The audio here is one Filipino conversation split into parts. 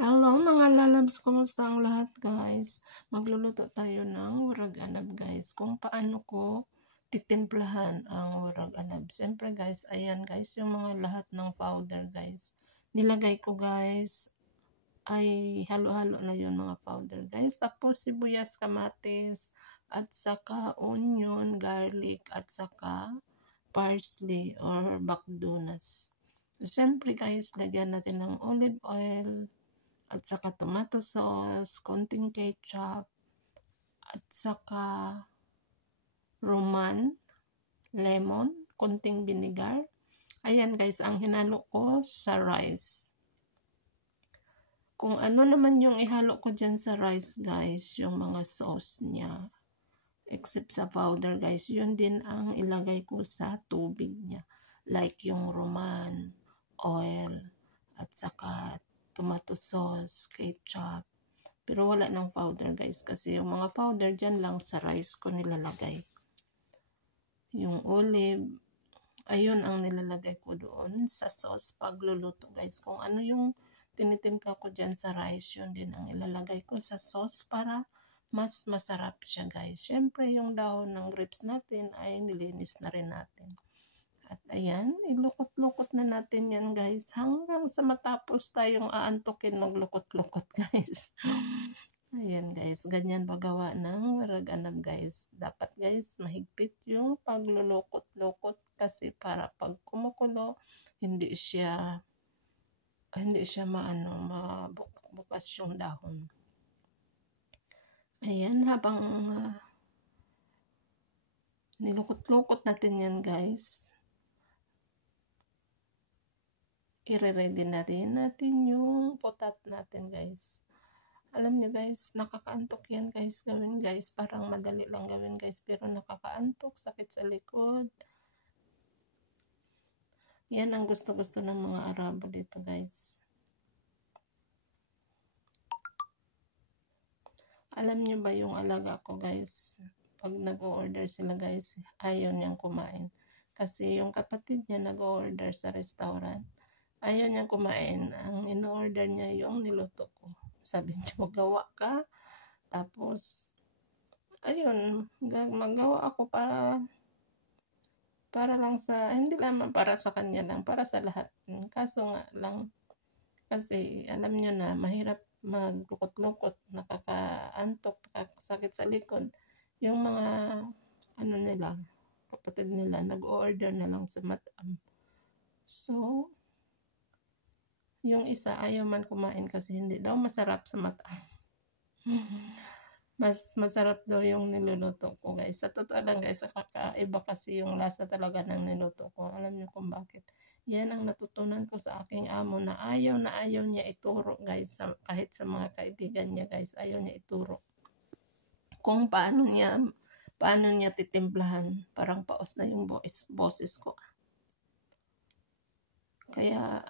Hello mga lalabs, kumusta ang lahat guys? Magluluto tayo ng wurag anab guys. Kung paano ko titimplahan ang wurag anab. Siyempre guys, ayan guys, yung mga lahat ng powder guys. Nilagay ko guys, ay halo-halo na yun mga powder guys. Tapos sibuyas, kamatis, at saka onion, garlic, at saka parsley or bakdunas. Siyempre guys, lagyan natin ng olive oil, at saka tomato sauce, konting ketchup, at saka roman, lemon, konting vinegar. Ayan guys, ang hinalo ko sa rice. Kung ano naman yung ihalo ko dyan sa rice guys, yung mga sauce niya, except sa powder guys, yun din ang ilagay ko sa tubig niya. Like yung roman, oil, at saka tomato sauce, ketchup. Pero wala ng powder guys kasi yung mga powder dyan lang sa rice ko nilalagay. Yung olive, ayun ang nilalagay ko doon sa sauce pagluluto guys. Kung ano yung tinitimpla ko dyan sa rice, yun din ang ilalagay ko sa sauce para mas masarap siya guys. Syempre yung dahon ng grapes natin ay nilinis na rin natin. At ayan, ilukot-lukot na natin yan guys hanggang sa matapos tayong aantukin maglukot-lukot guys. Ayan guys, ganyan paggawa ng wurag anab guys. Dapat guys, mahigpit yung paglulukot-lukot kasi para pag kumukulo, hindi siya mabukas yung dahon. Ayan, habang nilukot-lukot natin yan guys, i-ready na rin natin yung potat natin guys. Alam nyo guys, nakakaantok yan guys gawin guys. Parang madali lang gawin guys, pero nakakaantok, sakit sa likod. Yan ang gusto-gusto ng mga Arabo dito guys. Alam nyo ba yung alaga ko guys, pag nag-order sila guys, ayaw niyang kumain. Kasi yung kapatid niya nag-order sa restaurant, ayaw niyang kumain. Ang in-order niya yung niluto ko. Sabi niya, magawa ka. Tapos, ayun, magawa ako para lang sa, hindi naman para sa kanya lang, para sa lahat. Kaso nga lang, kasi alam niyo na, mahirap maglukot-lukot, nakakaantok, nakakasakit sa likod. Yung mga, kapatid nila, nag-order na lang sa Matam. So, yung isa ayaw man kumain kasi hindi daw masarap sa Matam. Mas masarap daw yung niluluto ko guys. Sa totoo lang guys, kakaiba kasi yung lasa talaga ng niluto ko. Alam niyo kung bakit? Yan ang natutunan ko sa aking amo na ayaw niya ituro guys. Kahit sa mga kaibigan niya guys, ayaw niya ituro. Kung paano niya titimplahan. Parang paos na yung boses ko. Kaya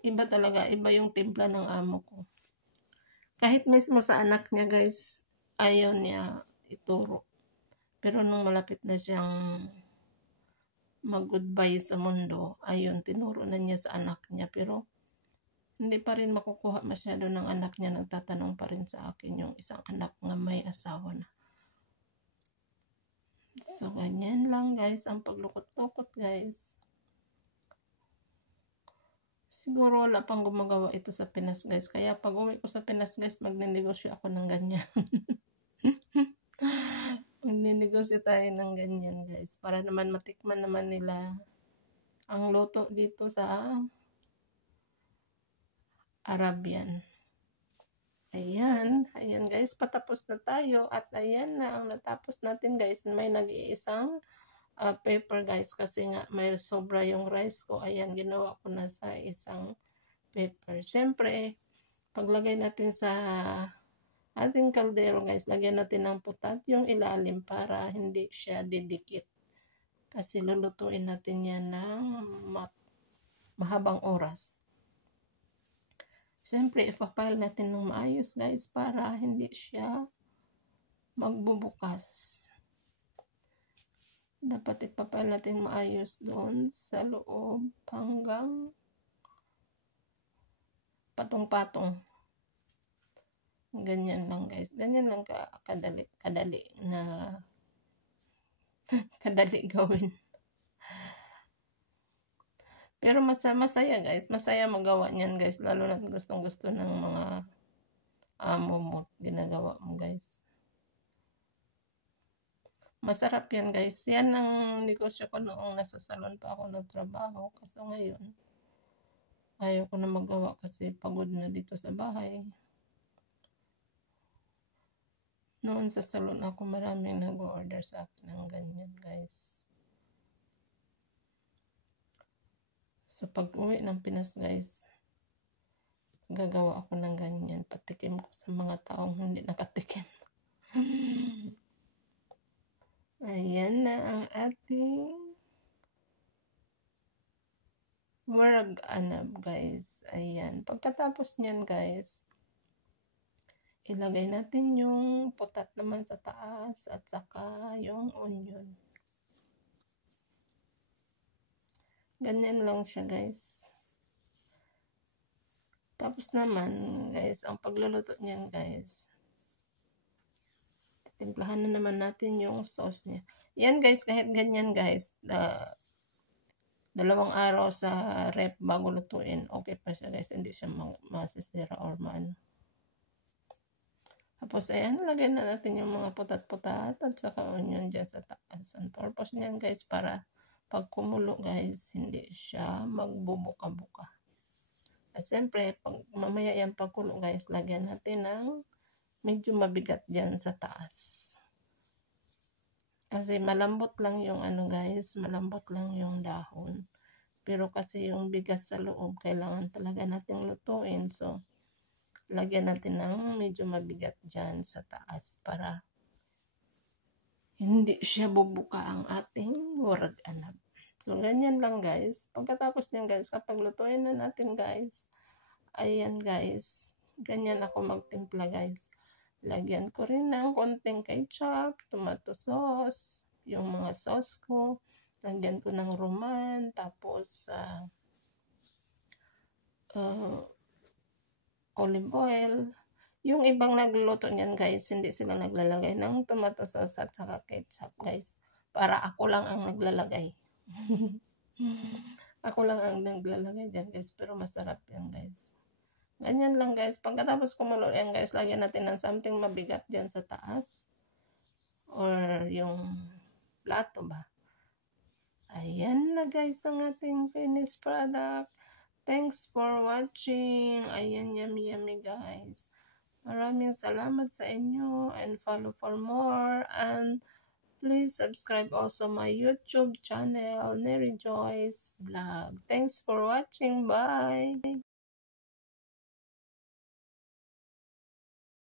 iba talaga, iba yung timpla ng amo ko. Kahit mismo sa anak niya guys, ayaw niya ituro. Pero nung malapit na siyang mag-goodbye sa mundo, ayun, tinuro na niya sa anak niya. Pero hindi pa rin makukuha masyado ng anak niya. Nagtatanong pa rin sa akin yung isang anak nga may asawa na. So, ganyan lang guys, ang paglukot-lukot guys. Siguro wala pang gumagawa ito sa Pinas guys. Kaya pag uwi ko sa Pinas guys, magnenegosyo ako ng ganyan. Magninegosyo tayo ng ganyan guys. Para naman matikman naman nila ang luto dito sa Arabian. Ayan guys, patapos na tayo. At ayan na ang natapos natin guys. May nag-iisang paper guys. Kasi nga may sobra yung rice ko. Ayan, ginawa ko na sa isang paper. Siyempre, paglagay natin sa ating kaldero guys, lagyan natin ng putat yung ilalim para hindi siya didikit. Kasi lulutuin natin yan ng mahabang oras. Siyempre, ipapile natin ng maayos guys para hindi siya magbubukas. Dapat ipapile natin maayos doon sa loob hanggang patong-patong. Ganyan lang guys. Ganyan lang kadali na kadali gawin. Pero masaya guys. Masaya magawa niyan guys. Lalo na gustong gusto ng mga amo mo. Ginagawa mo guys. Masarap yan guys. Yan ang negosyo ko noong nasa salon pa ako nagtrabaho. Kasi ngayon, ayaw ko na magawa kasi pagod na dito sa bahay. Noon sa salon ako, maraming nag-order sa akin ng ganyan guys. So pag uwi ng Pinas guys, gagawa ako ng ganyan. Patikim ko sa mga taong hindi nakatikim. Ayan na ang ating warag anab guys. Ayan. Pagkatapos niyan guys, ilagay natin yung putat naman sa taas at saka yung onion. Ganyan lang siya guys. Tapos naman guys, ang pagluluto niyan guys, timplahan na naman natin yung sauce niya. Yan guys, kahit ganyan guys, 2 araw sa rep bago lutuin, okay pa siya guys, hindi siya masisira or maano. Tapos ayan, lagyan na natin yung mga putat-putat at saka onion dyan sa taas. Ang purpose niyan guys, para pag kumulo guys, hindi siya magbubuka-buka. At siyempre, pag mamaya yan pagkulo guys, lagyan natin ng medyo mabigat dyan sa taas. Kasi malambot lang yung ano guys, malambot lang yung dahon. Pero kasi yung bigas sa loob, kailangan talaga nating lutuin. So, lagyan natin ng medyo mabigat dyan sa taas para hindi siya bubuka ang ating warag anab. So, ganyan lang guys. Pagkatapos niyan guys, kapag lutuin na natin guys, ayan guys, ganyan ako magtimpla guys. Lagyan ko rin ng konting ketchup, tomato sauce, yung mga sauce ko. Lagyan ko ng roman, tapos olive oil. Yung ibang nagluluto niyan guys, hindi sila naglalagay ng tomato sauce at saka ketchup guys. Para ako lang ang naglalagay. Ako lang ang naglalagay dyan guys, pero masarap yan guys. Ganyan lang guys. Pagkatapos kumulo yan guys, lagyan natin ng something mabigat dyan sa taas. Or yung plato ba. Ayan na guys ang ating finished product. Thanks for watching. Ayan, yummy guys. Maraming salamat sa inyo and follow for more. And please subscribe also my YouTube channel, Neri Joyce Vlog. Thanks for watching. Bye.